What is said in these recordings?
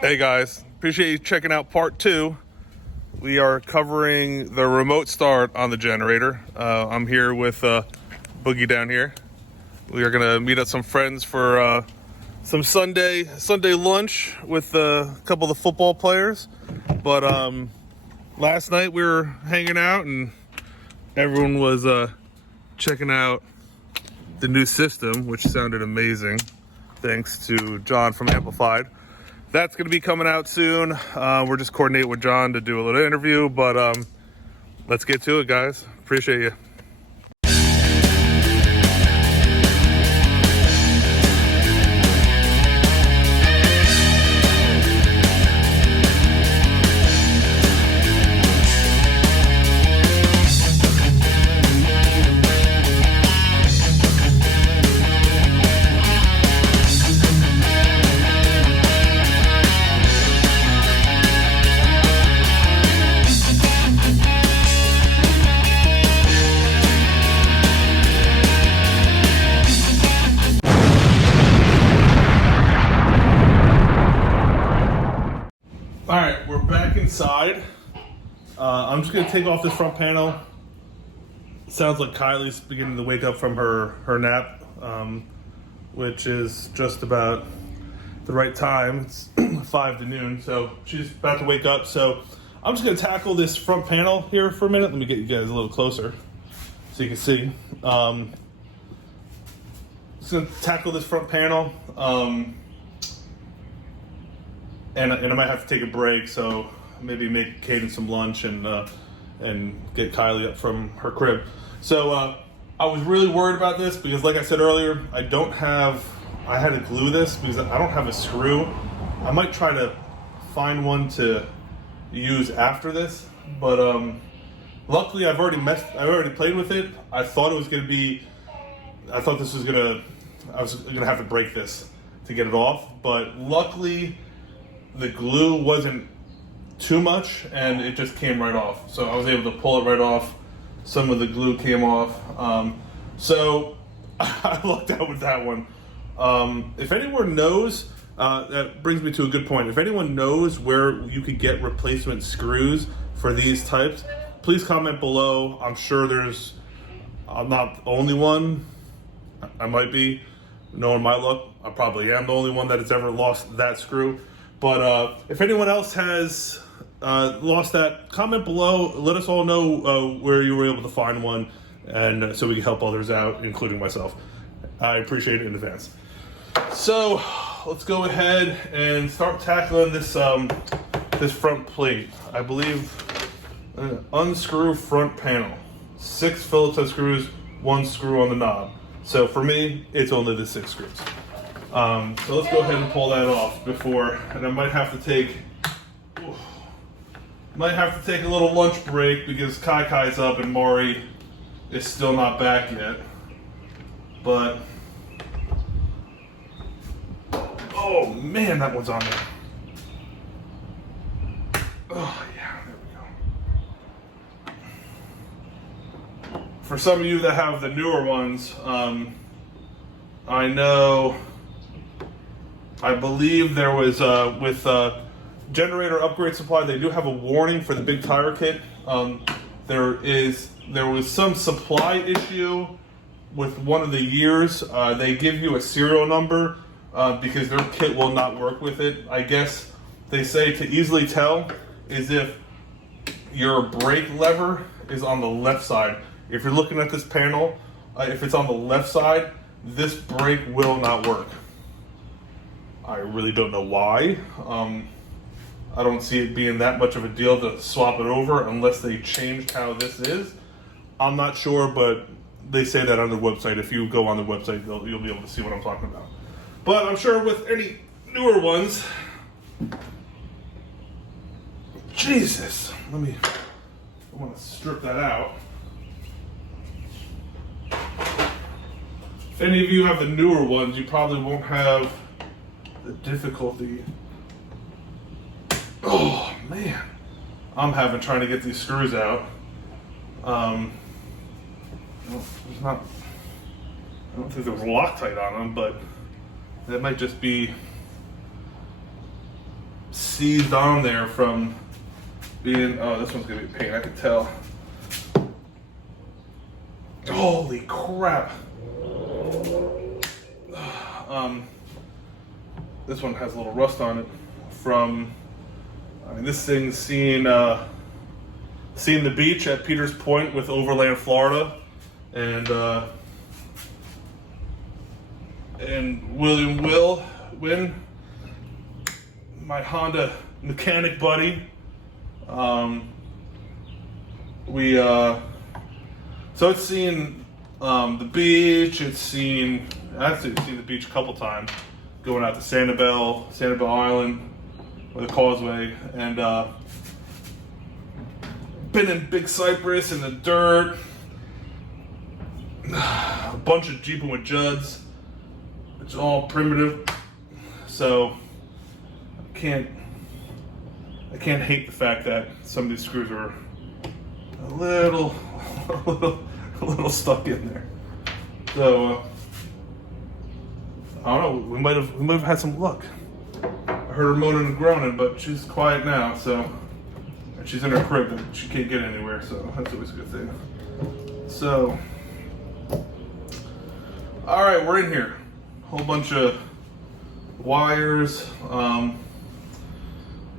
Hey guys, appreciate you checking out part 2. We are covering the remote start on the generator. I'm here with Boogie down here. We are gonna meet up some friends for some Sunday lunch with a couple of the football players. But last night we were hanging out and everyone was checking out the new system, which sounded amazing. Thanks to John from Amplified. That's going to be coming out soon. We're just coordinating with John to do a little interview, but let's get to it, guys. Appreciate you. All right, we're back inside. I'm just gonna take off this front panel. Sounds like Kylie's beginning to wake up from her nap, which is just about the right time. It's 5 to noon, so she's about to wake up. So I'm just gonna tackle this front panel here for a minute. Let me get you guys a little closer so you can see. Just gonna tackle this front panel. And I might have to take a break, so maybe make Kaden some lunch and get Kylie up from her crib. So I was really worried about this because, like I said earlier, I had to glue this because I don't have a screw. I might try to find one to use after this, but luckily I already played with it. I thought I was gonna have to break this to get it off, but luckily the glue wasn't too much and it just came right off. So I was able to pull it right off. Some of the glue came off. So I lucked out with that one. If anyone knows, that brings me to a good point. If anyone knows where you could get replacement screws for these types, please comment below. I'm sure I'm not the only one. I might be. Knowing my luck, I probably am the only one that has ever lost that screw. But if anyone else has lost that, comment below. Let us all know where you were able to find one, and so we can help others out, including myself. I appreciate it in advance. So let's go ahead and start tackling this this front plate. I believe unscrew front panel. 6 Phillips head screws, 1 screw on the knob. So for me, it's only the 6 screws. So let's go ahead and pull that off and I might have to take a little lunch break because Kai's up and Maury is still not back yet. But, oh man, that one's on there. Oh yeah, there we go. For some of you that have the newer ones, I believe there was, with generator upgrade supply, they do have a warning for the big tire kit. There was some supply issue with one of the years. They give you a serial number because their kit will not work with it. I guess they say to easily tell is if your brake lever is on the left side. If you're looking at this panel, if it's on the left side, this brake will not work. I really don't know why. I don't see it being that much of a deal to swap it over unless they changed how this is. I'm not sure, but they say that on the website. If you go on the website, you'll be able to see what I'm talking about. But I'm sure with any newer ones, Jesus, I want to strip that out. If any of you have the newer ones, you probably won't have the difficulty. Oh man, I'm having trying to get these screws out. There's not. I don't think there's Loctite on them, but that might just be seized on there from being, oh, this one's gonna be a pain, I can tell. Holy crap. This one has a little rust on it from, I mean, this thing's seen the beach at Peters Point with Overland, Florida, and William Wynn, my Honda mechanic buddy. So it's seen the beach. It's seen the beach a couple times, going out to Sanibel Island or the Causeway, and been in Big Cypress in the dirt. A bunch of Jeeping with Judds. It's all primitive, so I can't hate the fact that some of these screws are a little stuck in there. So I don't know. We might have had some luck. I heard her moaning and groaning, but she's quiet now. So, and she's in her crib and she can't get anywhere. So that's always a good thing. So, all right, we're in here. Whole bunch of wires.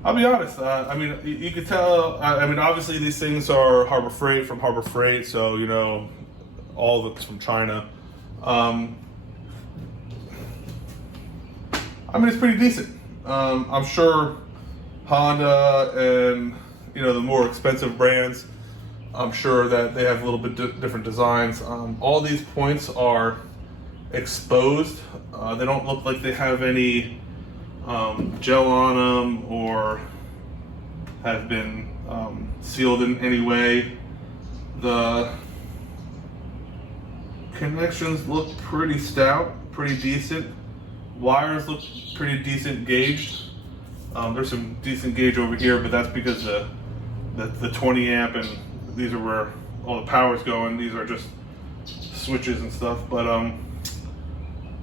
I'll be honest. I mean, you could tell. I mean, obviously these things are Harbor Freight from Harbor Freight, so you know, all of it's from China. I mean, it's pretty decent. I'm sure Honda and you know the more expensive brands, I'm sure that they have a little bit different designs. All these points are exposed. They don't look like they have any gel on them or have been sealed in any way. The connections look pretty stout, pretty decent. Wires look pretty decent gauged. There's some decent gauge over here, but that's because the 20 amp and these are where all the power's going. These are just switches and stuff. But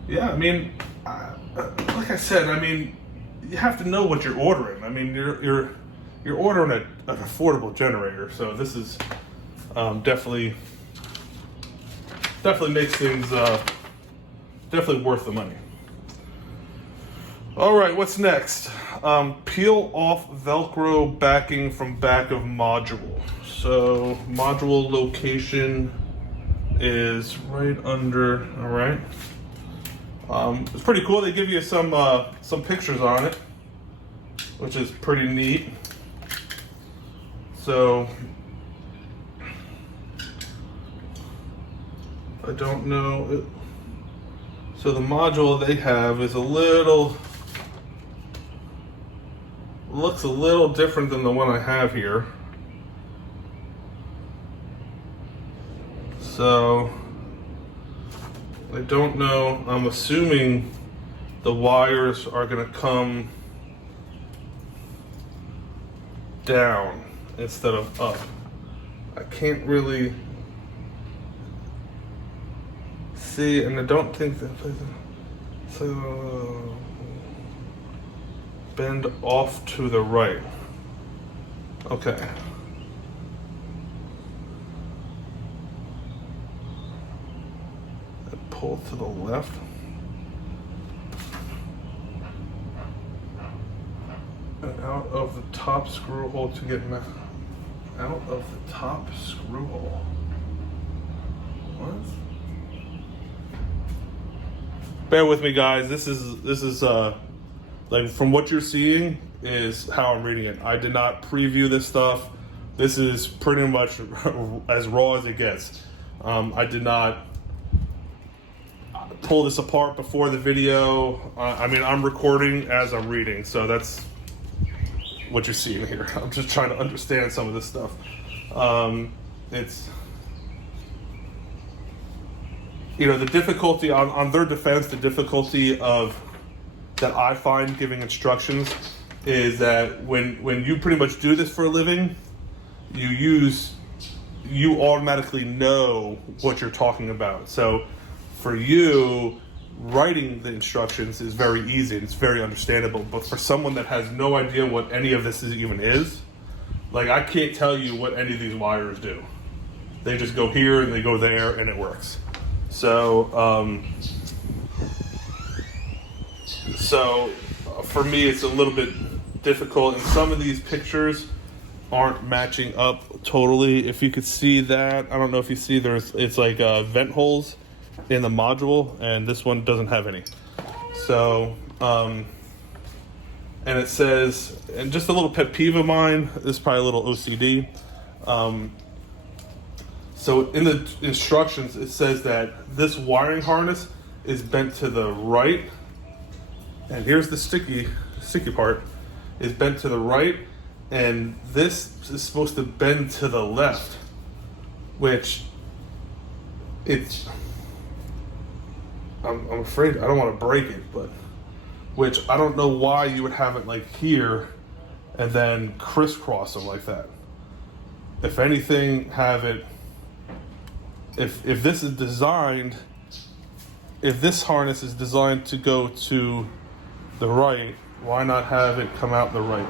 yeah, I mean, like I said, I mean, you have to know what you're ordering. I mean, you're ordering an affordable generator, so this is definitely makes things definitely worth the money. All right, what's next? Peel off Velcro backing from back of module. So module location is right under. All right. It's pretty cool. They give you some pictures on it, which is pretty neat. So I don't know. So the module they have is looks a little different than the one I have here. So I don't know. I'm assuming the wires are going to come down instead of up. I can't really see, and I don't think that. So bend off to the right. Okay. And pull to the left. And out of the top screw hole to get out of the top screw hole. What? Bear with me, guys. This is like from what you're seeing is how I'm reading it. I did not preview this stuff. This is pretty much as raw as it gets. I did not pull this apart before the video. I mean, I'm recording as I'm reading, so that's what you're seeing here. I'm just trying to understand some of this stuff. It's, you know, the difficulty on their defense, the difficulty of that I find giving instructions is that when you pretty much do this for a living, you automatically know what you're talking about. So for you, writing the instructions is very easy and it's very understandable. But for someone that has no idea what any of this even is, like I can't tell you what any of these wires do. They just go here and they go there and it works. So, for me, it's a little bit difficult. And some of these pictures aren't matching up totally. If you could see that, I don't know if you see it's like vent holes in the module, and this one doesn't have any. So, and it says, and just a little pet peeve of mine, this is probably a little OCD. So in the instructions, it says that this wiring harness is bent to the right, and here's the sticky part, is bent to the right, and this is supposed to bend to the left, which I'm afraid I don't want to break it, but which I don't know why you would have it like here and then crisscross them like that. If anything, have it, if this is designed, if this harness is designed to go to the right, why not have it come out the right?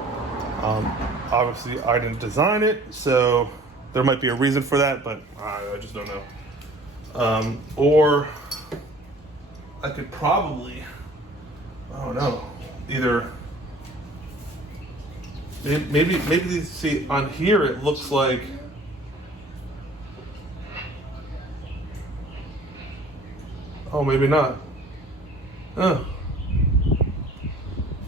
Obviously I didn't design it, so there might be a reason for that, but I just don't know. Or I could probably, I don't know, either maybe see on here it looks like, oh, maybe not. Oh.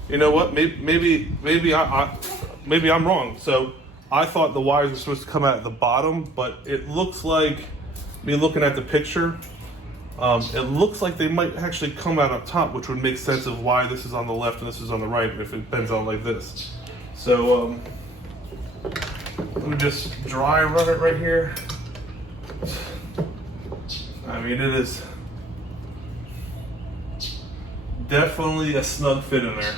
You know what? Maybe I'm wrong. So I thought the wires were supposed to come out at the bottom, but it looks like, me looking at the picture, it looks like they might actually come out up top, which would make sense of why this is on the left and this is on the right if it bends out like this. So let me just dry run it right here. I mean, it is definitely a snug fit in there.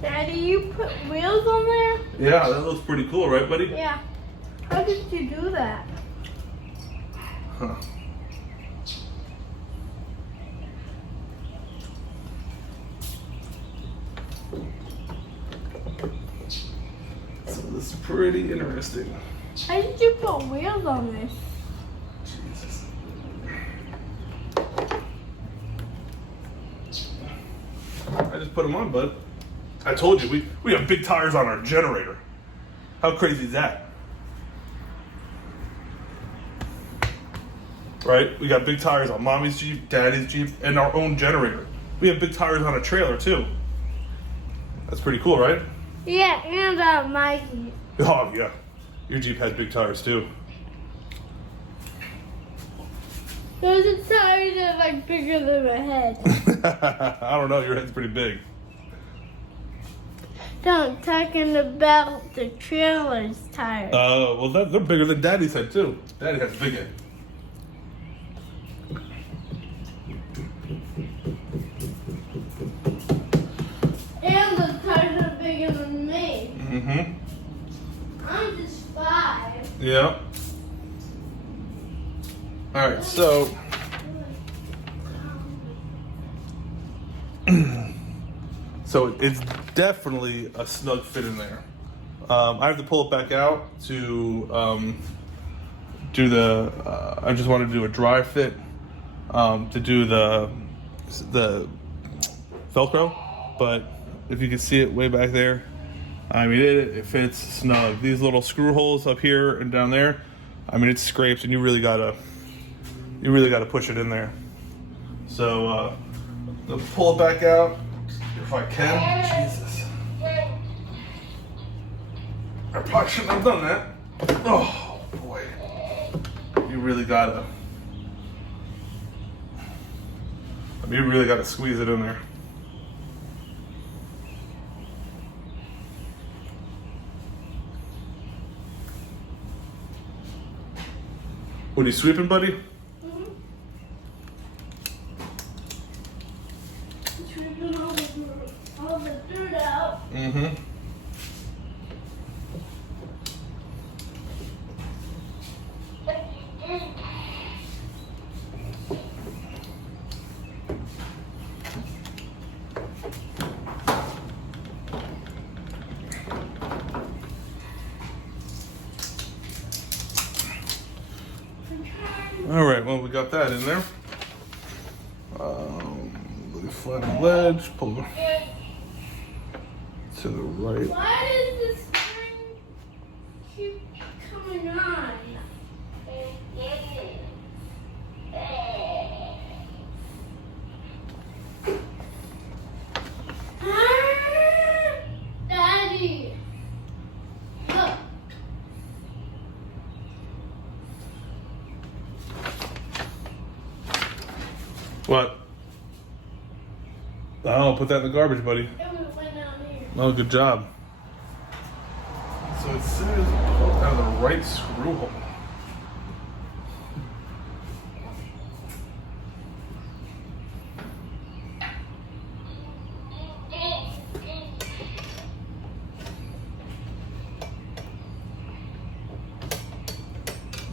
Daddy, you put wheels on there? Yeah, that looks pretty cool, right, buddy? Yeah. How did you do that? Huh. So this is pretty interesting. How did you put wheels on this? Jesus. I just put them on, bud. I told you, we have big tires on our generator. How crazy is that? Right? We got big tires on mommy's Jeep, daddy's Jeep, and our own generator. We have big tires on a trailer too. That's pretty cool, right? Yeah, and my Jeep. Oh yeah, your Jeep has big tires too. Those tires are like bigger than my head. I don't know, your head's pretty big. No, I'm talking about the trailer's tires. Well, they're bigger than Daddy's head too. Daddy has a big head. And the tires are bigger than me. Mm-hmm. I'm just 5. Yeah. All right, so so it's definitely a snug fit in there. I have to pull it back out to do the. I just want to do a dry fit to do the Velcro, but if you can see it way back there, I mean it fits snug. These little screw holes up here and down there, I mean it scrapes, and you really gotta push it in there. So I'll pull it back out if I can. Jesus. I probably shouldn't have done that. Oh boy. You really gotta squeeze it in there. What are you sweeping, buddy? Sweeping all the dirt out. Mm-hmm. All right, well, we got that in there. Really flat ledge, pull it to the right. Why does the spring keep coming on? Daddy, look. What? Oh, put that in the garbage, buddy. It went down here. Oh, good job. So it says pull out of the right screw hole.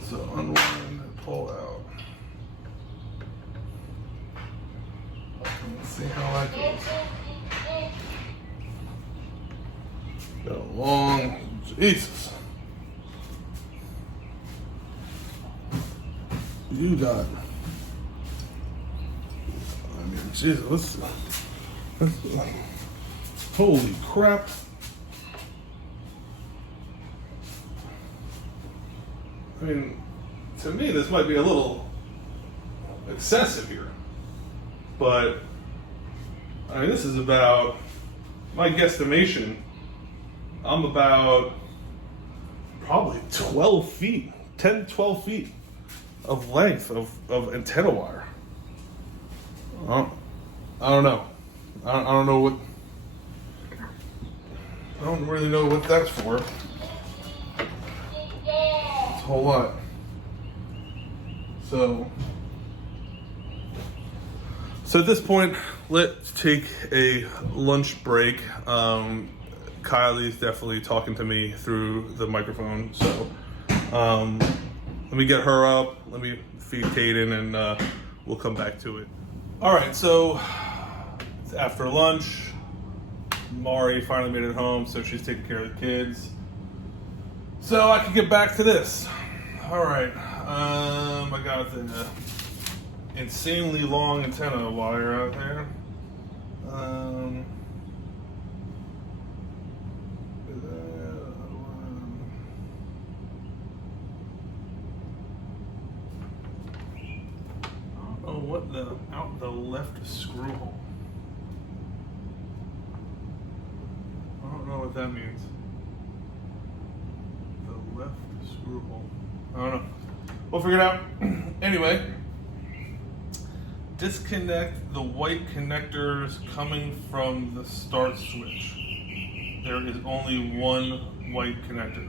So unwind and pull out. Let's see how that goes. Got a long, Jesus. You got, I mean, Jesus, let's holy crap. I mean, to me, this might be a little excessive here. But, I mean, this is about, my guesstimation, I'm about probably 12 feet, 10, 12 feet of length of antenna wire. I don't know. I don't know what, I don't really know what that's for. It's a whole lot. So at this point, let's take a lunch break. Kylie's definitely talking to me through the microphone. So let me get her up. Let me feed Kaden, and we'll come back to it. All right, so it's after lunch. Mari finally made it home, so she's taking care of the kids. So I can get back to this. All right, I got the insanely long antenna wire out there. What the out the left screw hole? I don't know what that means. The left screw hole. I don't know. We'll figure it out. Anyway, disconnect the white connectors coming from the start switch. There is only one white connector.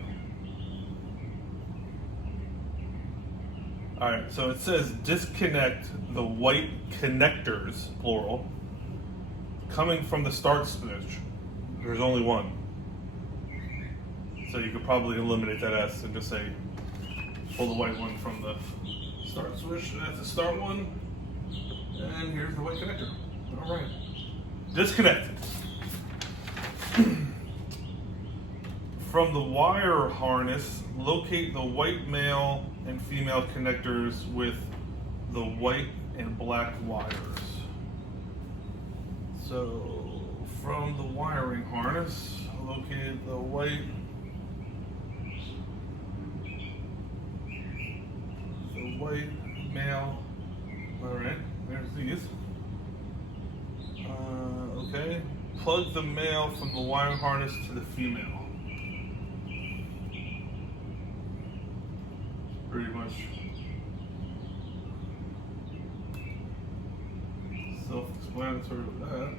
Alright, so it says disconnect the white connectors, plural, coming from the start switch. There's only one. So you could probably eliminate that S and just say pull the white one from the start switch. That's the start one. And here's the white connector. Alright. Disconnected. From the wire harness, locate the white male and female connectors with the white and black wires. So from the wiring harness, locate the white male. All right, there's these. Okay, plug the male from the wiring harness to the female. Pretty much self-explanatory with that.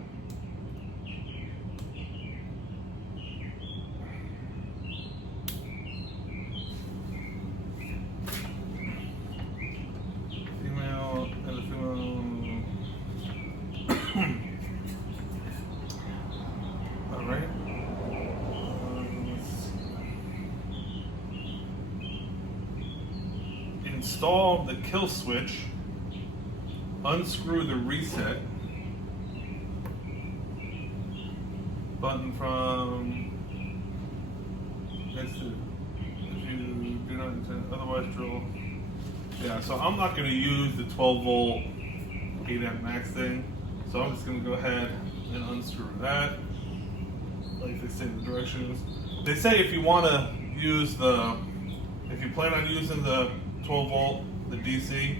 Female and the female. All right. Install the kill switch, unscrew the reset button from next to, if you do not intend, otherwise drill Yeah, so I'm not going to use the 12 volt 8 amp max thing. So I'm just going to go ahead and unscrew that. Like they say the directions. They say if you want to use if you plan on using the 12 volt, the DC,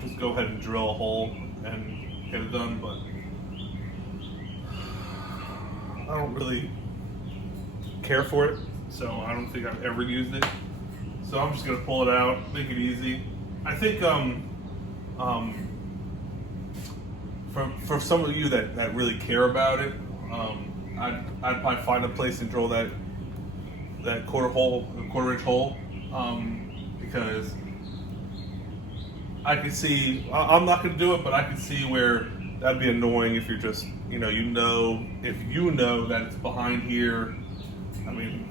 just go ahead and drill a hole and get it done. But I don't really care for it, so I don't think I've ever used it. So I'm just gonna pull it out, make it easy. I think for some of you that really care about it, I'd probably find a place and drill that quarter inch hole, because I can see. I'm not gonna do it, but I can see where that'd be annoying if you're just if you know that it's behind here. I mean,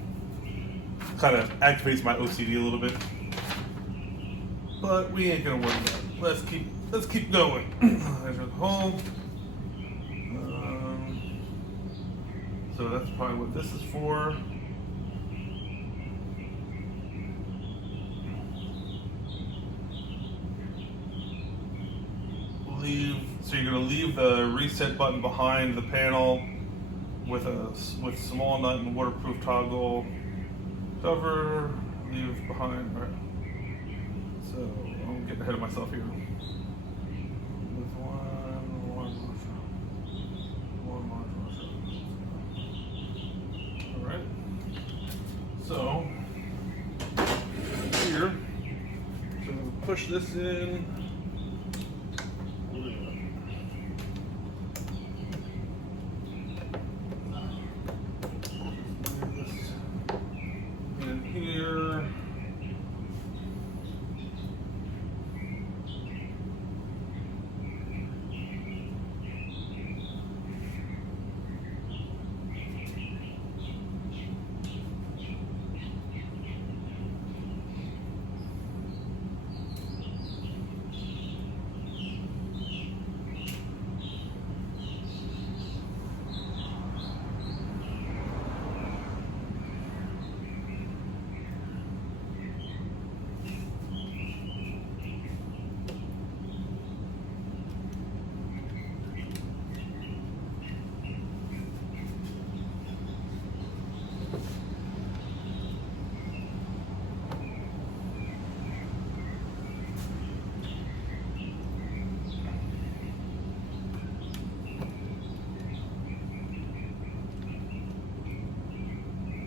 kind of activates my OCD a little bit, but we ain't gonna worry about it. Let's keep going. There's the hole. So that's probably what this is for. So you're gonna leave the reset button behind the panel with small nut and waterproof toggle. Cover, leave behind. All right. So I'm getting ahead of myself here. With one all right. So here, so push this in.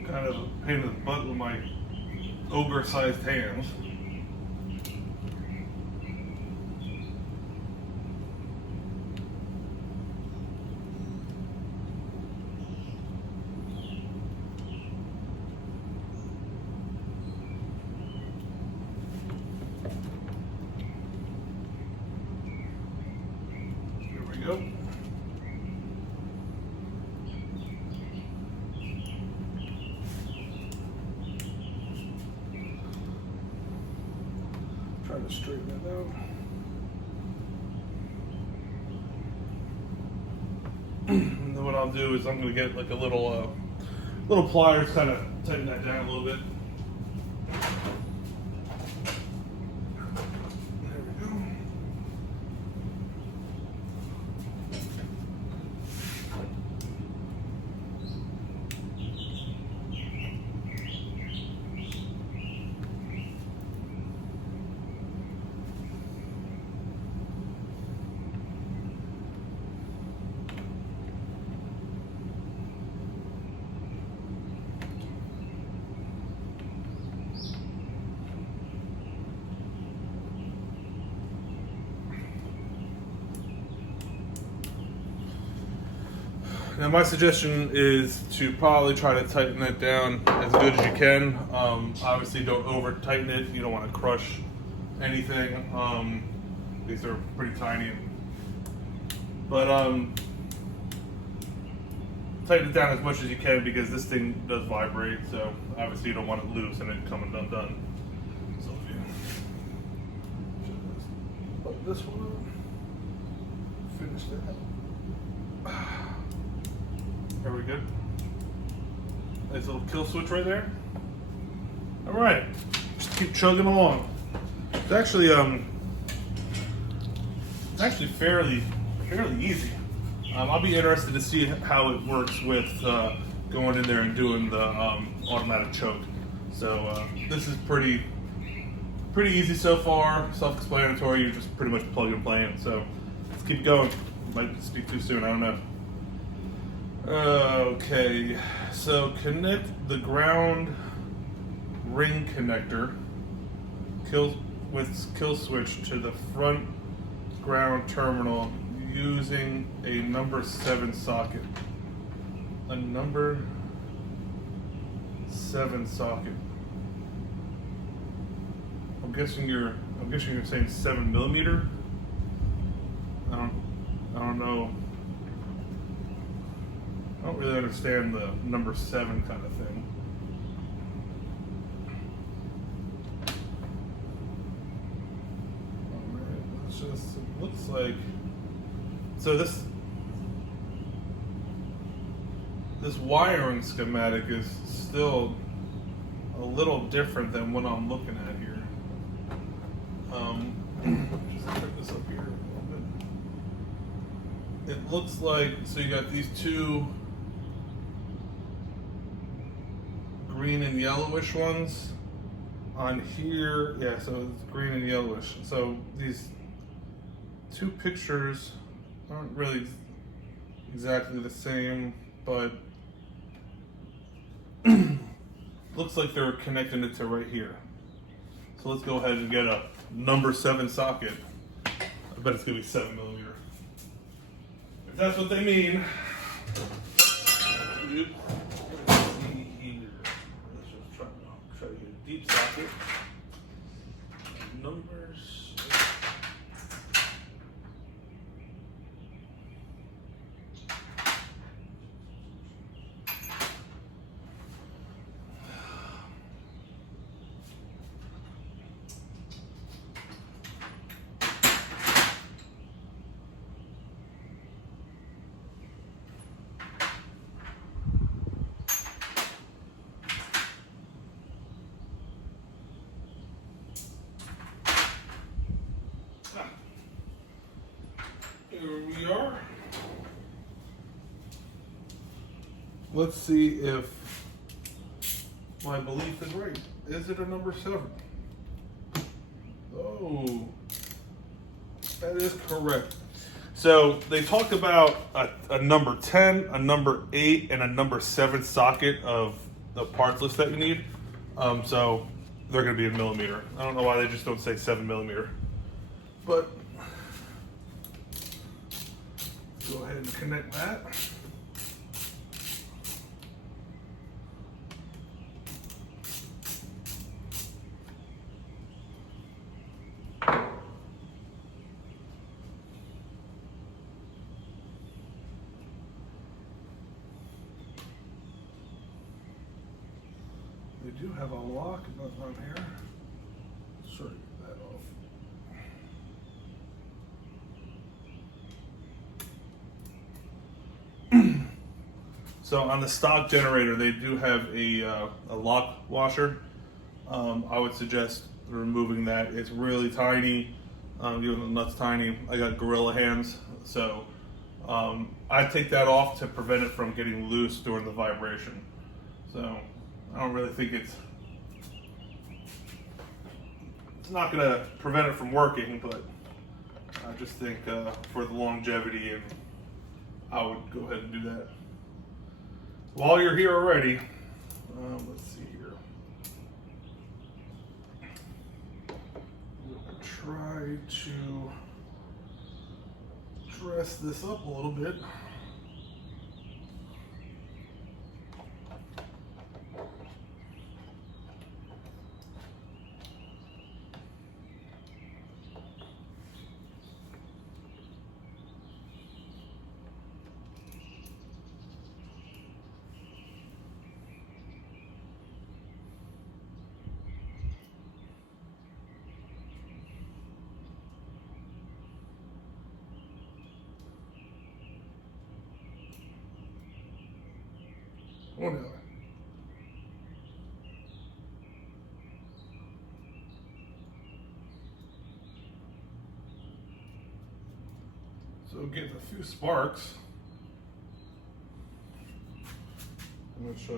Kind of a pain in the butt with my ogre-sized hands. Here we go. Try to straighten that out. And then what I'll do is I'm going to get like a little pliers, kind of tighten that down a little bit. There we go. Now my suggestion is to probably try to tighten that down as good as you can. Obviously don't over tighten it. You don't want to crush anything. These are pretty tiny. But tighten it down as much as you can because this thing does vibrate. So obviously you don't want it loose and it coming undone. So if you put this one up, finish that. Are we good? Nice little kill switch right there. All right, just keep chugging along. It's actually fairly easy. I'll be interested to see how it works with going in there and doing the automatic choke. So this is pretty easy so far, self-explanatory. You just pretty much plug and play it. So let's keep going. Might speak too soon, I don't know. Okay, so connect the ground ring connector with kill switch to the front ground terminal using a number 7 socket. A number 7 socket. I'm guessing you're saying 7mm. I don't know. I don't really understand the number 7 kind of thing. Alright, it looks like, so this wiring schematic is still a little different than what I'm looking at here. Just check this up here a little bit. It looks like, so you got these two green and yellowish ones on here. Yeah, so it's green and yellowish. So these two pictures aren't really exactly the same, but looks like they're connecting it to right here. So let's go ahead and get a number 7 socket. I bet it's gonna be 7mm. If that's what they mean. Let's just try to get a deep socket. Numbers. Here we are. Let's see if my belief is right. Is it a number 7? Oh, that is correct. So they talk about a number 10, a number 8, and a number 7 socket of the parts list that you need. So they're going to be in millimeter. I don't know why they just don't say 7mm. But go ahead and connect that. They do have a lock button on here. Sort of get that off. So on the stock generator, they do have a lock washer. I would suggest removing that. It's really tiny, even the nut's tiny. I got gorilla hands, so I take that off to prevent it from getting loose during the vibration. So I don't really think it's not going to prevent it from working, but I just think for the longevity, and I would go ahead and do that. While you're here already, let's see here. We'll try to dress this up a little bit. One other. So get a few sparks, which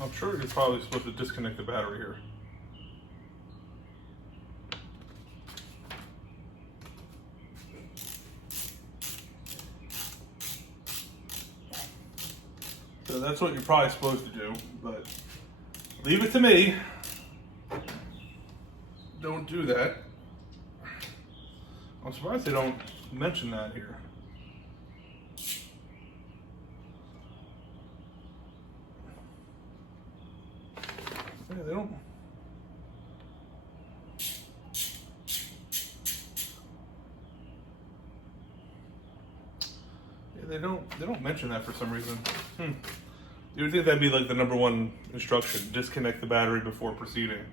I'm sure you're probably supposed to disconnect the battery here. So that's what you're probably supposed to do, but leave it to me. Don't do that. I'm surprised they don't mention that here. Yeah, they don't. Yeah, they don't mention that for some reason. You would think that'd be like the number one instruction: disconnect the battery before proceeding.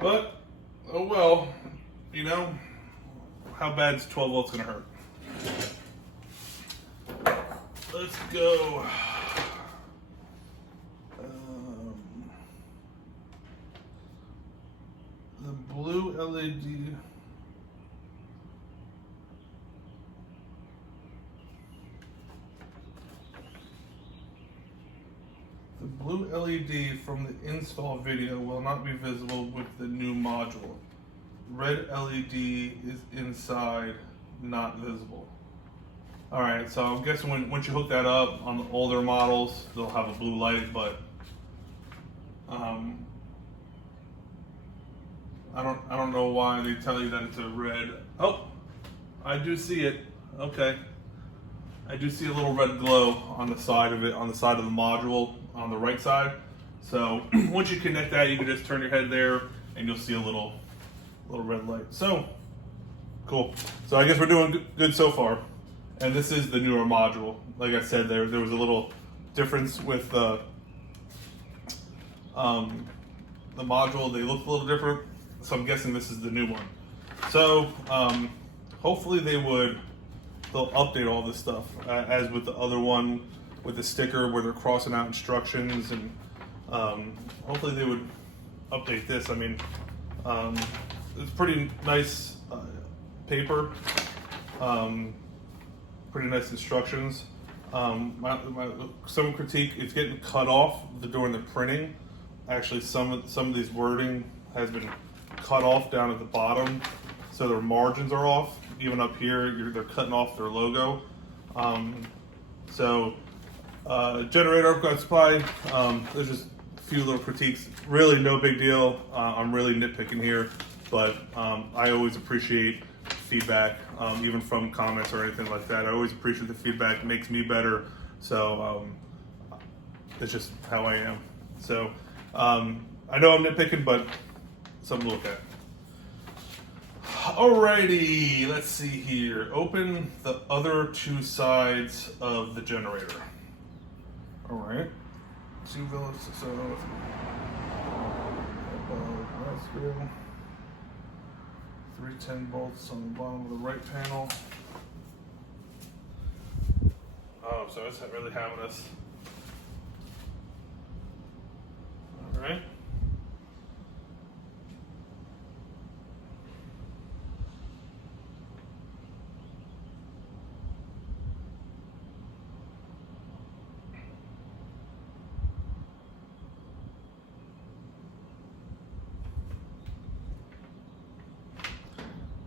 But oh well, you know, how bad's 12 volts gonna hurt? Let's go. The blue LED. The blue LED from the install video will not be visible with the new module. Red LED is inside, not visible. Alright, so I'm guessing once you hook that up on the older models, they'll have a blue light, but I don't know why they tell you that it's a red. Oh, I do see it. Okay. I do see a little red glow on the side of it, on the side of the module, on the right side. So once you connect that, you can just turn your head there and you'll see a little red light. So, cool. So I guess we're doing good so far. And this is the newer module. Like I said, there was a little difference with the module. They look a little different. So I'm guessing this is the new one. So hopefully they'll update all this stuff as with the other one with the sticker where they're crossing out instructions, and hopefully they would update this. I mean, it's pretty nice paper, pretty nice instructions. Some critique, it's getting cut off during the printing. Actually, some of these wording has been cut off down at the bottom, so their margins are off. Even up here, they're cutting off their logo. Generator upgrade supply. There's just a few little critiques. Really, no big deal. I'm really nitpicking here, but I always appreciate feedback, even from comments or anything like that. I always appreciate the feedback. It makes me better. So it's just how I am. So I know I'm nitpicking, but something to look at. Alrighty, let's see here. Open the other two sides of the generator. Alright. 2 volts, so 310 volts on the bottom of the right panel. Oh, so it's not really having us. Alright.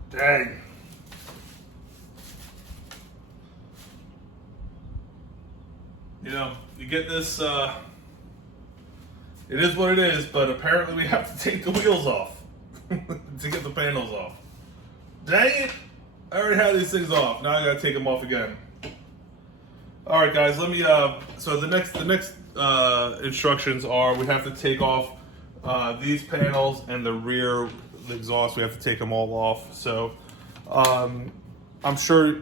Dang. You know, you get this, it is what it is, but apparently we have to take the wheels off to get the panels off. Dang it! I already had these things off. Now I gotta take them off again. Alright guys, let me, so the next instructions are we have to take off these panels and the rear exhaust. We have to take them all off. So I'm sure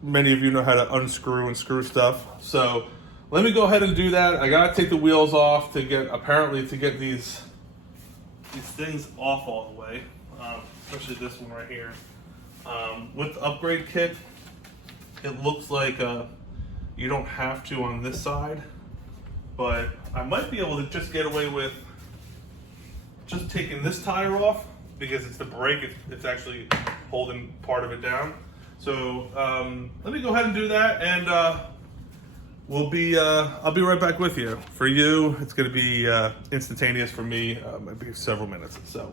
many of you know how to unscrew and screw stuff. So let me go ahead and do that. I gotta take the wheels off to get these things off all the way, especially this one right here. With the upgrade kit, it looks like you don't have to on this side, but I might be able to just get away with just taking this tire off because it's the brake. It's actually holding part of it down. So let me go ahead and do that, and I'll be right back with you. For you, it's going to be instantaneous. For me, maybe several minutes. So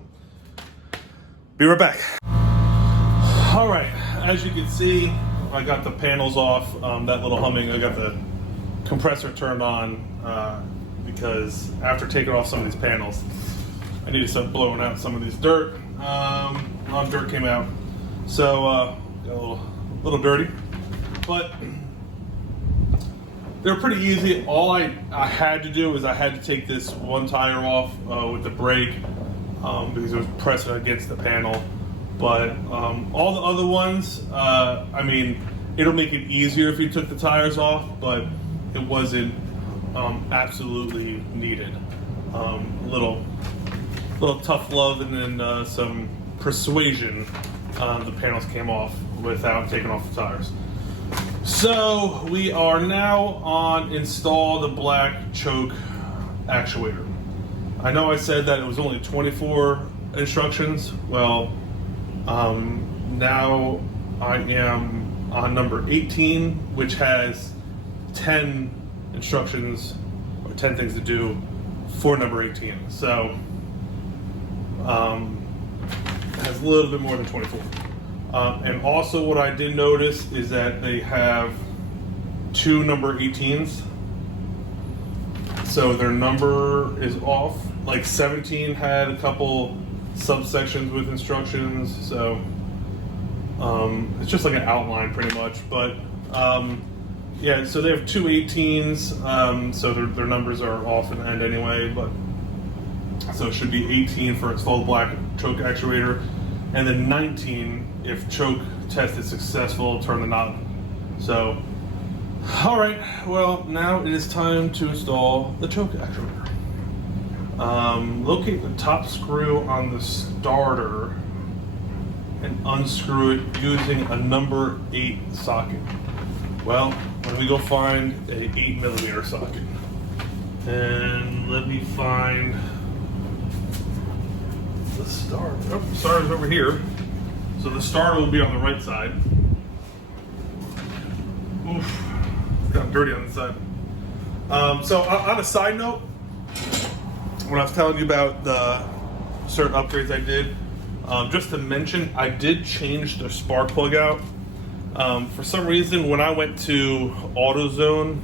be right back. All right, as you can see, I got the panels off. That little humming, I got the compressor turned on because after taking off some of these panels, I need to start blowing out some of these dirt. A lot of dirt came out, so got a little dirty, but they're pretty easy. All I had to do is I had to take this one tire off with the brake because it was pressing against the panel. But all the other ones, I mean, it'll make it easier if you took the tires off, but it wasn't absolutely needed. A little tough love and then some persuasion. The panels came off without taking off the tires. So we are now on install the black choke actuator. I know I said that it was only 24 instructions. Well, now I am on number 18, which has 10 instructions or 10 things to do for number 18. So it has a little bit more than 24. And also what I did notice is that they have 2 number 18s. So their number is off. Like 17 had a couple subsections with instructions. So it's just like an outline pretty much. But yeah, so they have 2 18s. So their numbers are off and end anyway. But so it should be 18 for install the black choke actuator. And then 19 if choke test is successful, turn the knob. So, all right, well, now it is time to install the choke actuator. Locate the top screw on the starter and unscrew it using a number 8 socket. Well, let me go find a 8mm socket. And let me find the starter. Oh, the starter's over here. So the starter will be on the right side. Oof, got dirty on the side. So on a side note, when I was telling you about the certain upgrades I did, just to mention, I did change the spark plug out. For some reason, when I went to AutoZone,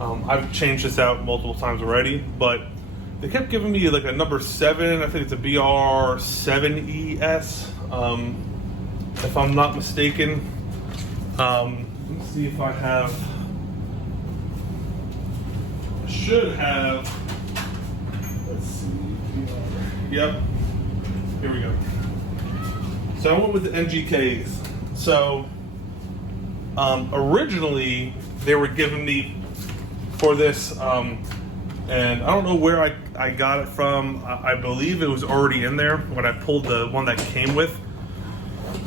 I've changed this out multiple times already, but they kept giving me like a number 7. I think it's a BR7ES. If I'm not mistaken. Let's see if I have. I should have. Let's see. Yep. Here we go. So I went with the NGKs. So originally they were giving me for this, and I don't know where I got it from. I believe it was already in there when I pulled the one that came with.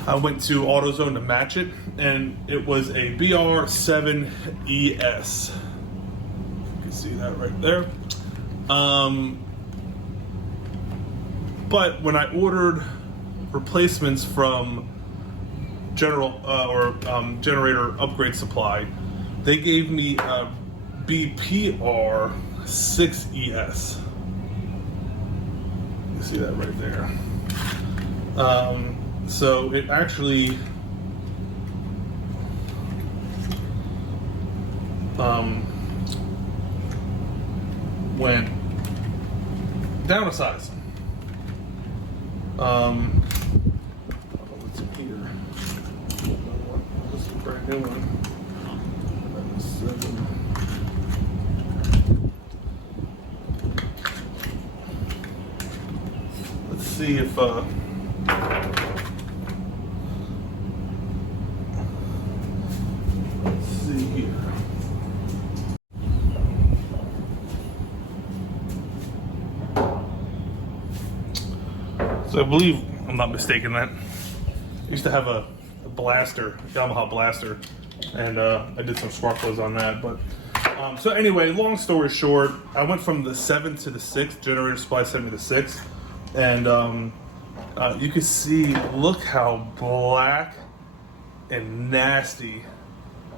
I went to AutoZone to match it, and it was a BR7ES. You can see that right there. But when I ordered replacements from Generator Upgrade Supply, they gave me a BPR6ES. You see that right there. So it actually went down a size. What's in here? This is a brand new one. Let's see if So I believe, I'm not mistaken, that I used to have a blaster, a Yamaha blaster, and I did some spark plugs on that. But so anyway, long story short, I went from the 7 to the 6. Generator Supply sent me the 6. And you can see, look how black and nasty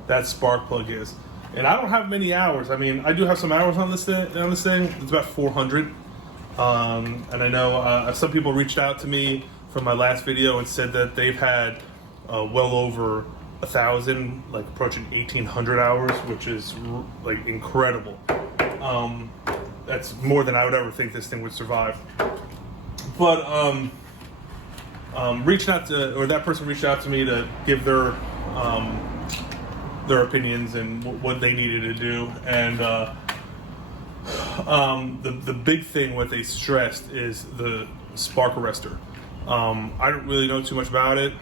that spark plug is. And I don't have many hours. I mean, I do have some hours on this thing. It's about 400. And I know some people reached out to me from my last video and said that they've had well over 1,000, like approaching 1,800 hours, which is like incredible. That's more than I would ever think this thing would survive. But reaching out to, or that person reached out to me to give their opinions and what they needed to do, and the big thing what they stressed is the spark arrestor. I don't really know too much about it.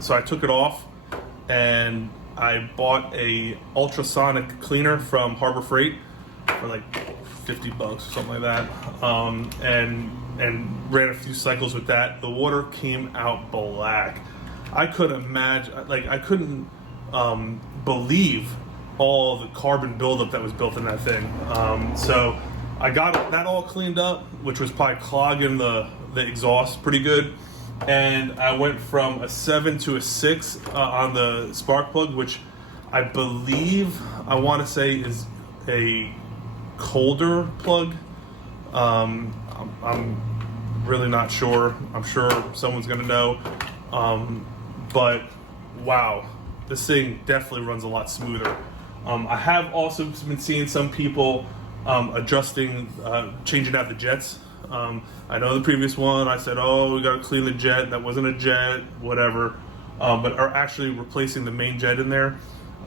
So I took it off and I bought a ultrasonic cleaner from Harbor Freight for like $50 or something like that, and ran a few cycles with that. The water came out black. I couldn't imagine, like I couldn't believe all the carbon buildup that was built in that thing. So I got that all cleaned up, which was probably clogging the exhaust pretty good. And I went from a 7 to a 6 on the spark plug, which I believe, I want to say is a colder plug. I'm really not sure. I'm sure someone's gonna know. But wow, this thing definitely runs a lot smoother. I have also been seeing some people adjusting, changing out the jets. I know the previous one, I said, oh, we gotta clean the jet. That wasn't a jet, whatever. But are actually replacing the main jet in there.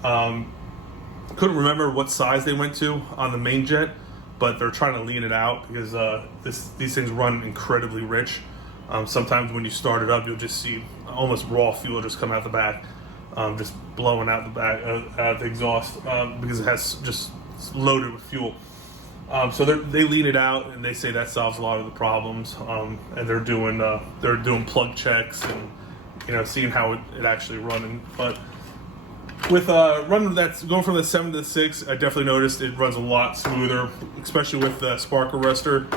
Couldn't remember what size they went to on the main jet, but they're trying to lean it out because these things run incredibly rich. Sometimes when you start it up, you'll just see almost raw fuel just come out the back, just blowing out the back, out the exhaust, because it has just loaded with fuel. So they lean it out and they say that solves a lot of the problems. And they're doing plug checks and seeing how it actually running. But with running going from the 7 to the 6, I definitely noticed it runs a lot smoother, especially with the spark arrestor.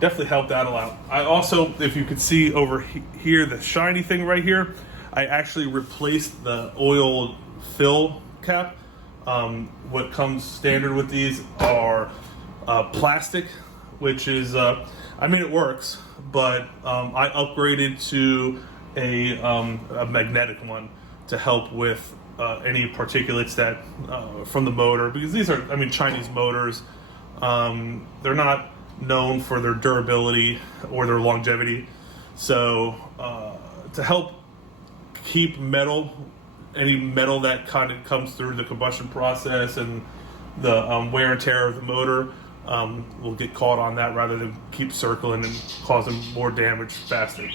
Definitely helped that a lot. I also, if you could see over here, the shiny thing right here, I actually replaced the oil fill cap. What comes standard with these are plastic, which is, it works, but I upgraded to a magnetic one to help with any particulates that from the motor, because these are, Chinese motors. They're not known for their durability or their longevity. So to help keep any metal that kind of comes through the combustion process and the wear and tear of the motor will get caught on that rather than keep circling and causing more damage faster.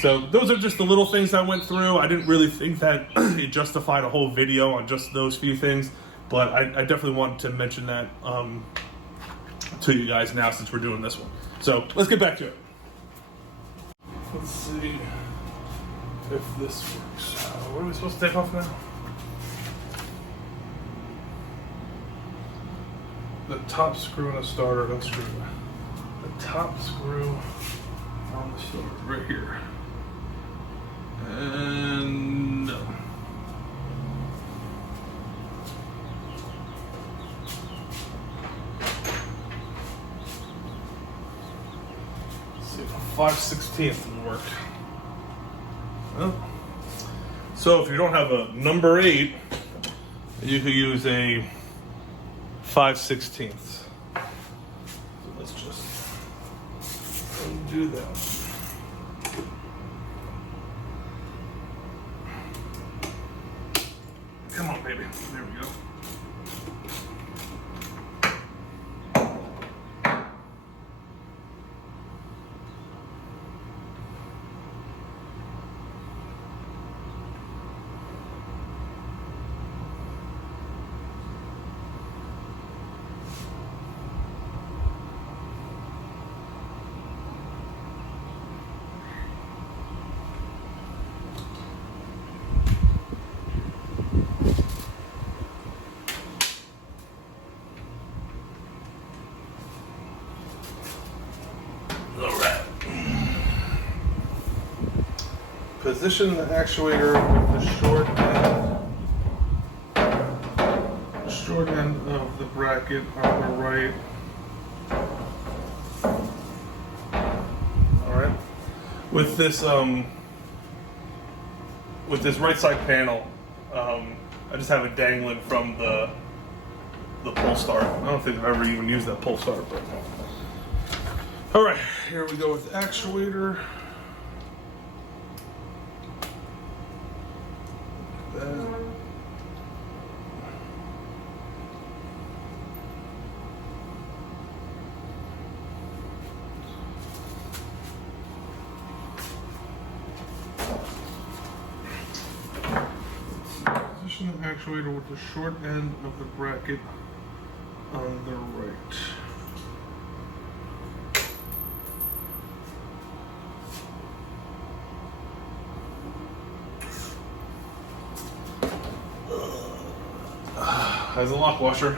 So those are just the little things I went through. I didn't really think that it justified a whole video on just those few things, but I definitely wanted to mention that to you guys now since we're doing this one. So let's get back to it. Let's see if this works. What are we supposed to take off now? The top screw in the starter, don't screw it. The top screw on the starter, right here. And no. Let's see if a 5/16 will work. Well, so if you don't have a number 8, you could use a 5/16. So let's just undo that. Come on, baby. There we go. position the actuator with the short end of the bracket on the right. All right. With this right side panel, I just have it dangling from the pull start. I don't think I've ever even used that pull start, but all right, here we go with the actuator. Position the actuator with the short end of the bracket on the right. Has a lock washer.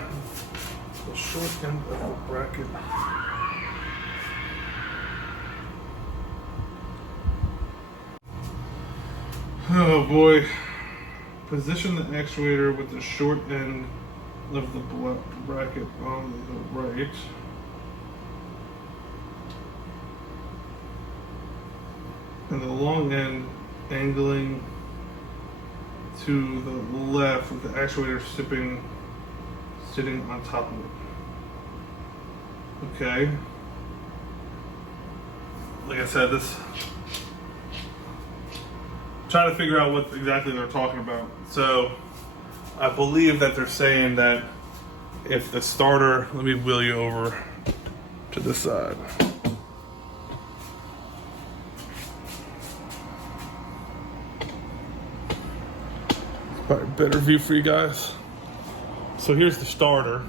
The short end of the bracket. Oh boy. Position the actuator with the short end of the bracket on the right. And the long end angling to the left with the actuator sitting on top of it. Okay. Like I said, trying to figure out what exactly they're talking about. So I believe that they're saying that if the starter, let me wheel you over to this side. Probably better view for you guys. So here's the starter.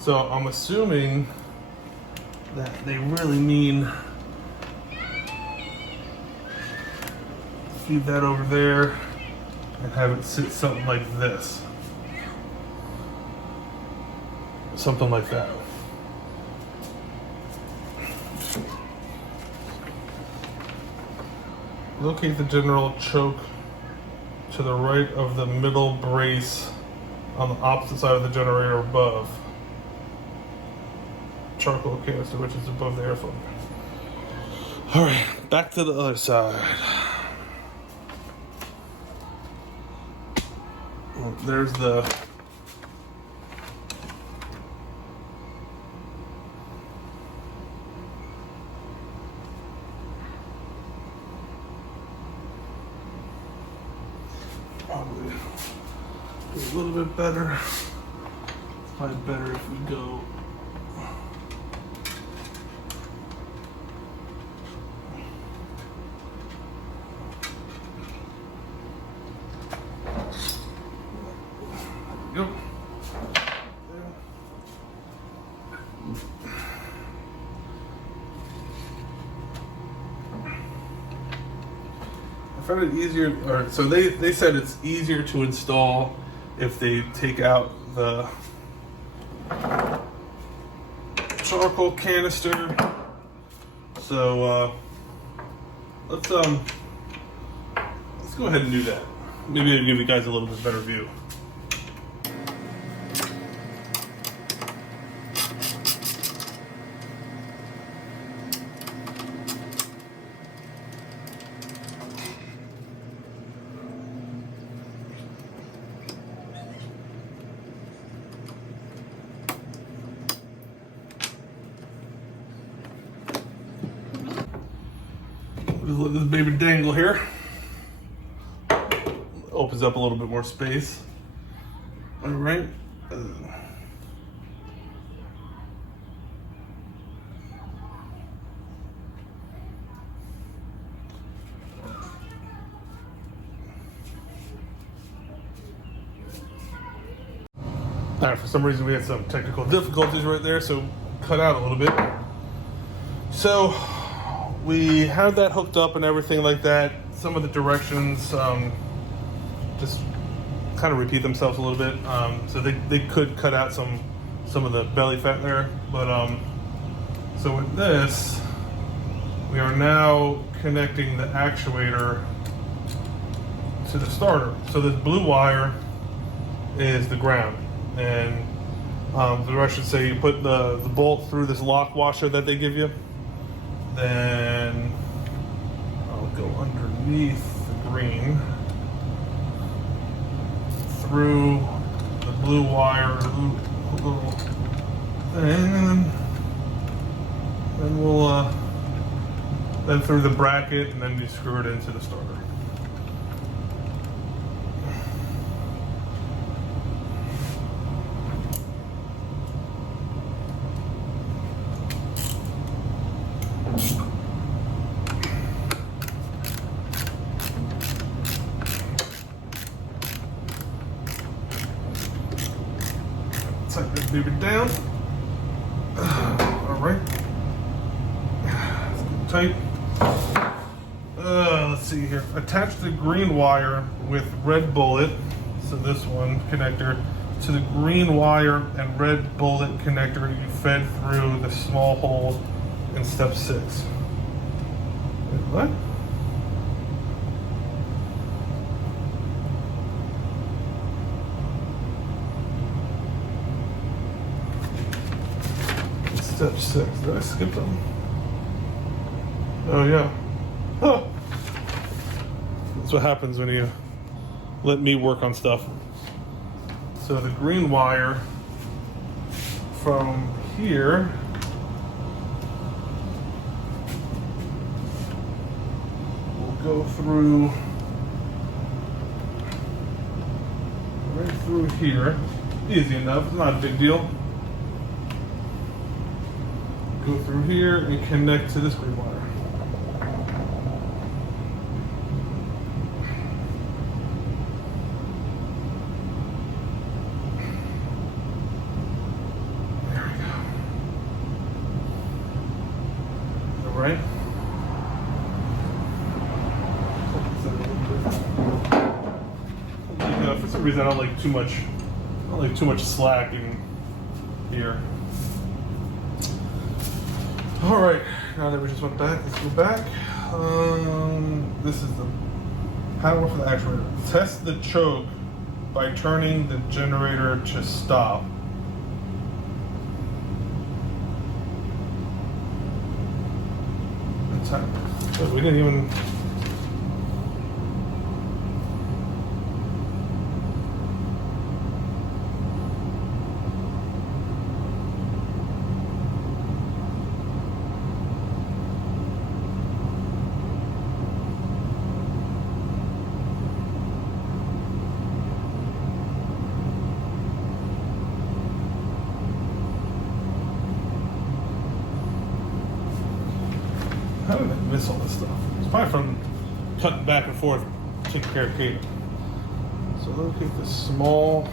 So I'm assuming that they really mean feed that over there and have it sit something like this. Something like that. Locate the general choke to the right of the middle brace on the opposite side of the generator above. Charcoal canister, which is above the airflow. All right, back to the other side. Well, there's the probably do a little bit better. It's probably better if we go I found it easier, or so they said it's easier to install if they take out the charcoal canister. So let's go ahead and do that. Maybe I'll give you guys a little bit better view. Just let this baby dangle here. Opens up a little bit more space. All right. All right, for some reason we had some technical difficulties right there, so cut out a little bit. So we had that hooked up and everything like that. Some of the directions just kind of repeat themselves a little bit. So they could cut out some of the belly fat there. But so with this, we are now connecting the actuator to the starter. So this blue wire is the ground, and I should say you put the bolt through this lock washer that they give you. Then I'll go underneath the green through the blue wire, little thing, and we'll then through the bracket, and then you screw it into the starter. Tighten this baby down. All right. Tight. Let's see here. Attach the green wire with red bullet, so this one connector, to the green wire and red bullet connector you fed through the small hole in step 6. Wait, what? Step 6. Did I skip them? Oh yeah. Huh. That's what happens when you let me work on stuff. So the green wire from here will go through right through here. Easy enough, it's not a big deal. Go through here and connect to this green wire. There we go. All right. For some reason, I don't like too much slack in here. All right, now that we just went back, let's go back. This is the power for the actuator. Test the choke by turning the generator to stop. But we didn't even. How did I miss all this stuff? It's probably from cutting back and forth, taking care of cable. So locate this small.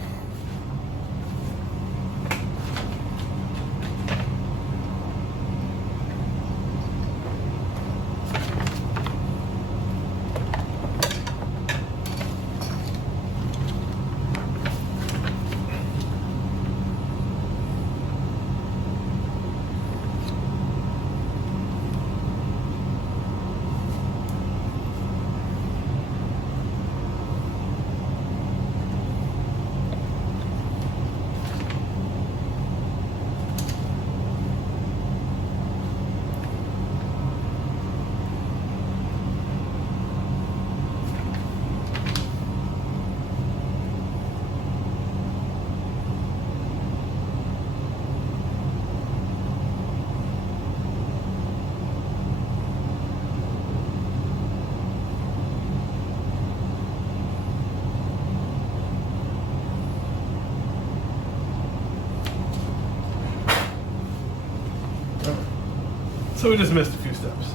So we just missed a few steps.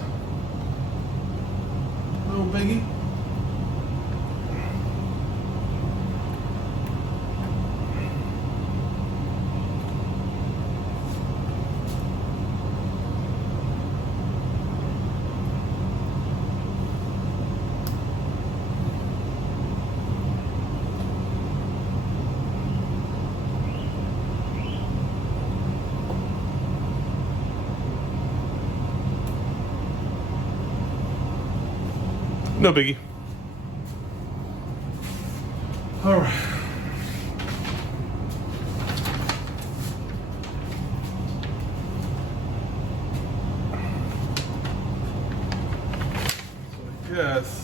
No biggie. No biggie. All right. So I guess.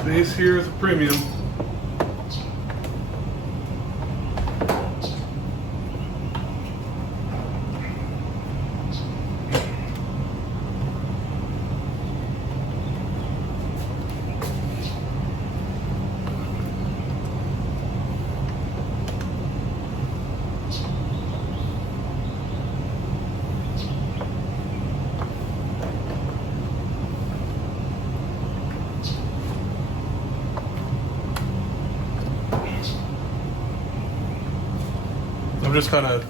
Space here is a premium. I'm just kind of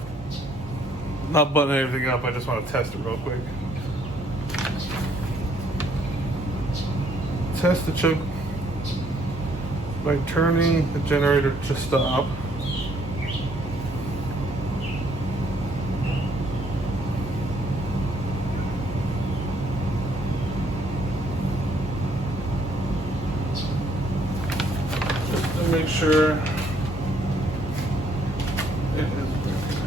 not buttoning everything up. I just want to test it real quick. Test the choke by turning the generator to stop. Just to make sure it is working.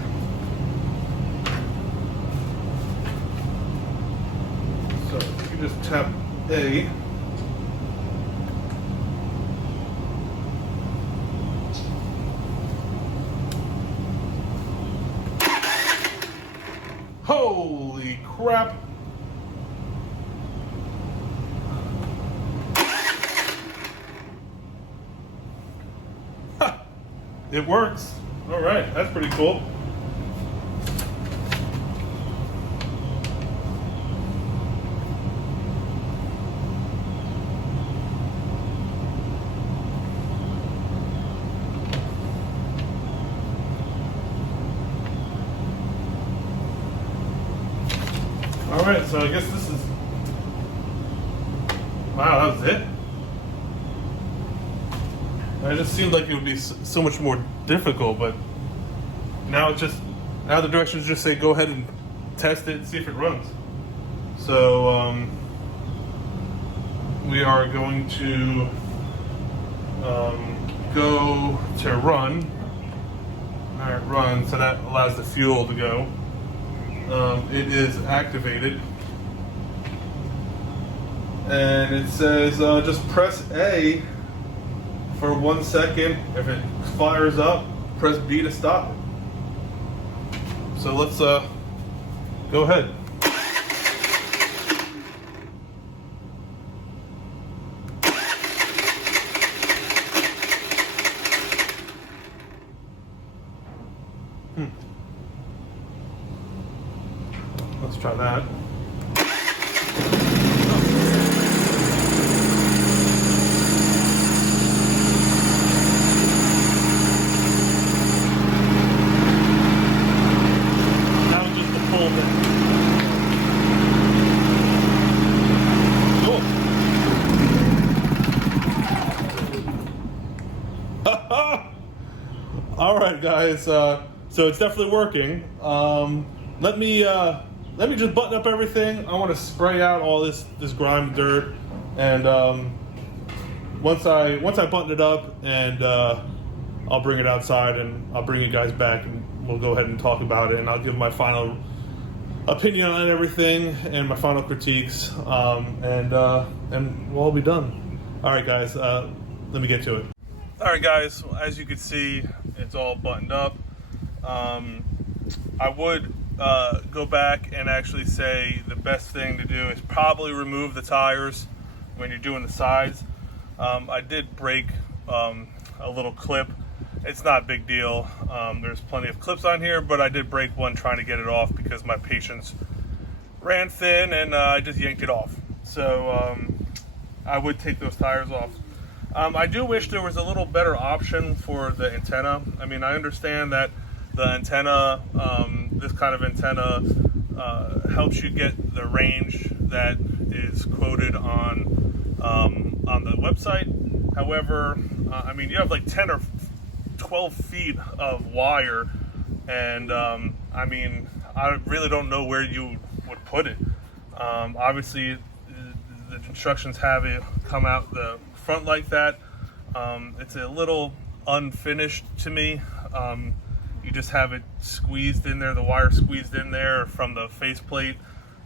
So you just tap A. Holy crap! Ha! It works. All right, that's pretty cool. All right, so I guess this is, wow, that was it? It just seemed like it would be so much more difficult, but now it's just, now the directions just say go ahead and test it and see if it runs. So we are going to go to run. All right, run, so that allows the fuel to go. It is activated, and it says just press A for 1 second. If it fires up, press B to stop it. So let's go ahead. Let's try that. Now it's just a pull bit. Cool. All right, guys. So it's definitely working. Let me just button up everything. I want to spray out all this grime, dirt, and once I button it up, and I'll bring it outside, and I'll bring you guys back, and we'll go ahead and talk about it, and I'll give my final opinion on everything and my final critiques, and we'll all be done. All right, guys. Let me get to it. All right, guys. As you can see, it's all buttoned up. I would go back and actually say the best thing to do is probably remove the tires when you're doing the sides. I did break a little clip. It's not a big deal. There's plenty of clips on here, but I did break one trying to get it off because my patience ran thin, and I just yanked it off. So I would take those tires off. I do wish there was a little better option for the antenna. I mean, I understand that the antenna, this kind of antenna, helps you get the range that is quoted on the website. However, I mean, you have like 10 or 12 feet of wire, and I mean, I really don't know where you would put it. Obviously, the instructions have it come out the front like that. It's a little unfinished to me. You just have it squeezed in there, the wire squeezed in there from the faceplate,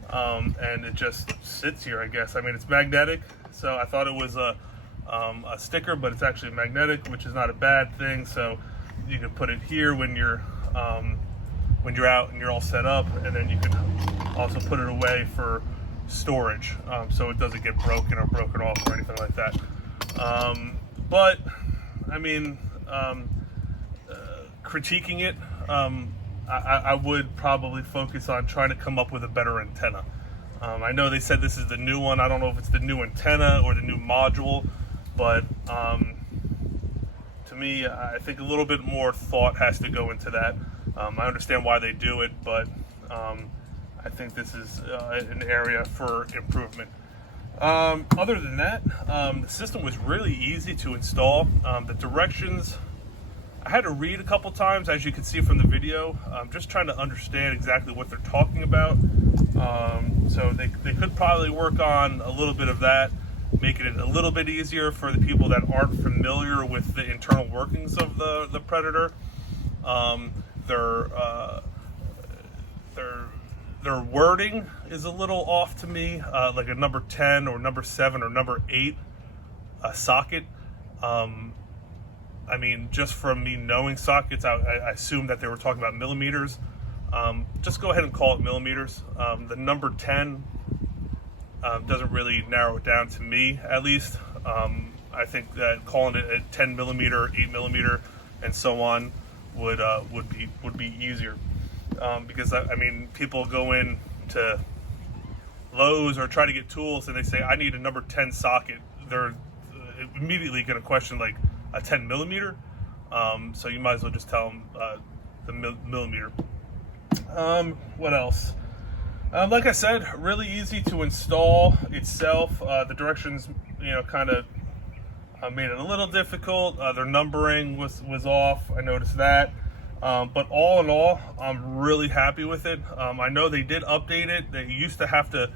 and it just sits here, I guess. I mean, it's magnetic, so I thought it was a sticker, but it's actually magnetic, which is not a bad thing. So you can put it here when you're out and you're all set up, and then you can also put it away for storage, so it doesn't get broken or broken off or anything like that. But I mean, critiquing it, I would probably focus on trying to come up with a better antenna. I know they said this is the new one. I don't know if it's the new antenna or the new module, but to me, I think a little bit more thought has to go into that. I understand why they do it, but I think this is an area for improvement. Other than that, the system was really easy to install. The directions, I had to read a couple times, as you can see from the video, just trying to understand exactly what they're talking about. So they could probably work on a little bit of that, making it a little bit easier for the people that aren't familiar with the internal workings of the Predator. Their wording is a little off to me, like a number 10 or number 7 or number 8 socket. I mean, just from me knowing sockets, I assume that they were talking about millimeters. Just go ahead and call it millimeters. The number 10 doesn't really narrow it down to me, at least. I think that calling it a 10 millimeter, 8 millimeter, and so on would be easier. Because I mean, people go in to Lowe's or try to get tools and they say, I need a number 10 socket. They're immediately going to question like a 10 millimeter. So you might as well just tell them the millimeter. What else? Like I said, really easy to install itself. The directions, kind of made it a little difficult. Their numbering was off. I noticed that. But all in all, I'm really happy with it. I know they did update it. They used to have to,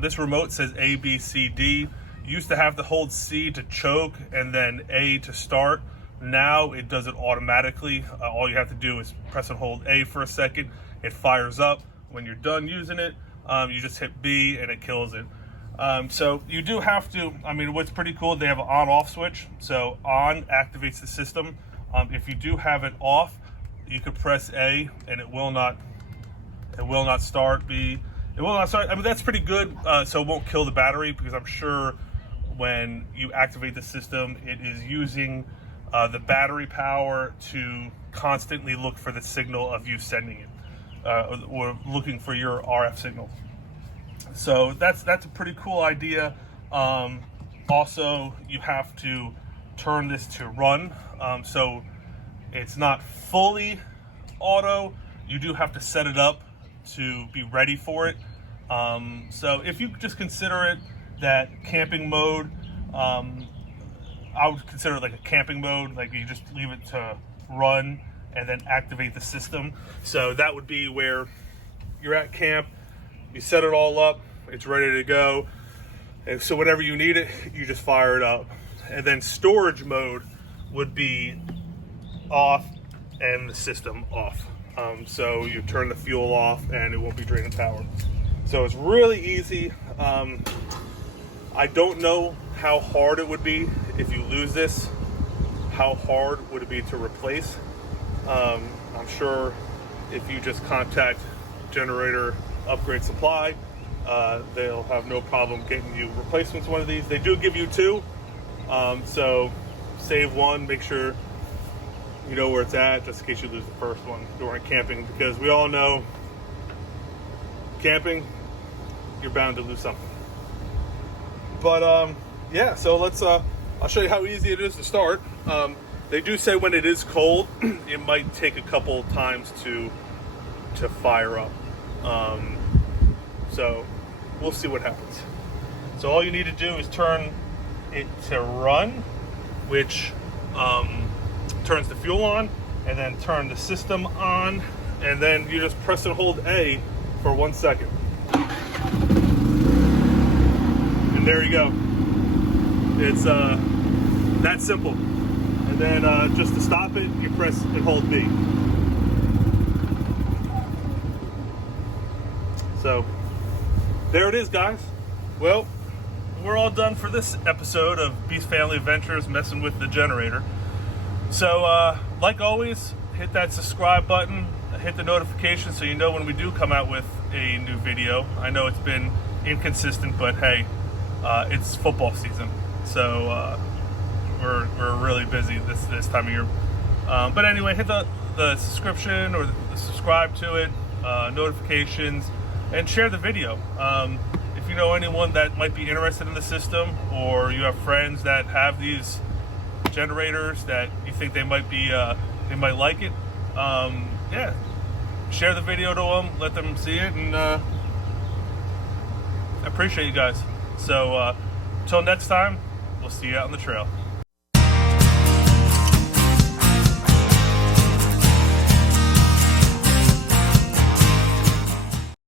this remote says A, B, C, D. You used to have to hold C to choke and then A to start. Now it does it automatically. All you have to do is press and hold A for a second. It fires up. When you're done using it, you just hit B and it kills it. So you do have to, I mean, what's pretty cool, they have an on-off switch. So on activates the system. If you do have it off, you could press A and it will not start. B, it will not start. I mean, that's pretty good. So it won't kill the battery, because I'm sure when you activate the system, it is using the battery power to constantly look for the signal of you sending it, or looking for your RF signal. So that's a pretty cool idea. Also, you have to turn this to run. So it's not fully auto. You do have to set it up to be ready for it. So if you just consider it that camping mode, I would consider it like a camping mode, like you just leave it to run and then activate the system. So that would be where you're at camp, you set it all up, it's ready to go. And so whenever you need it, you just fire it up. And then storage mode would be off and the system off. So you turn the fuel off and it won't be draining power. So it's really easy. I don't know how hard it would be if you lose this. How hard would it be to replace? I'm sure if you just contact Generator Upgrade Supply, they'll have no problem getting you replacements. One of these, they do give you two, so save one. Make sure you know where it's at, just in case you lose the first one during camping, because we all know camping, you're bound to lose something. But yeah, so let's I'll show you how easy it is to start. They do say when it is cold, it might take a couple times to fire up. So we'll see what happens. So all you need to do is turn it to run, which turns the fuel on, and then turn the system on, and then you just press and hold A for 1 second. And there you go. It's that simple. And then just to stop it, you press and hold B. So there it is, guys. Well, we're all done for this episode of Beast Family Adventures, messing with the generator. So like always, hit that subscribe button, hit the notification so you know when we do come out with a new video. I know it's been inconsistent, but hey, it's football season, so we're really busy this time of year. But anyway, hit the subscription or the subscribe to it, notifications, and share the video. If you know anyone that might be interested in the system, or you have friends that have these generators that you think they might like it, yeah, share the video to them, let them see it, and I appreciate you guys. So until next time, we'll see you out on the trail.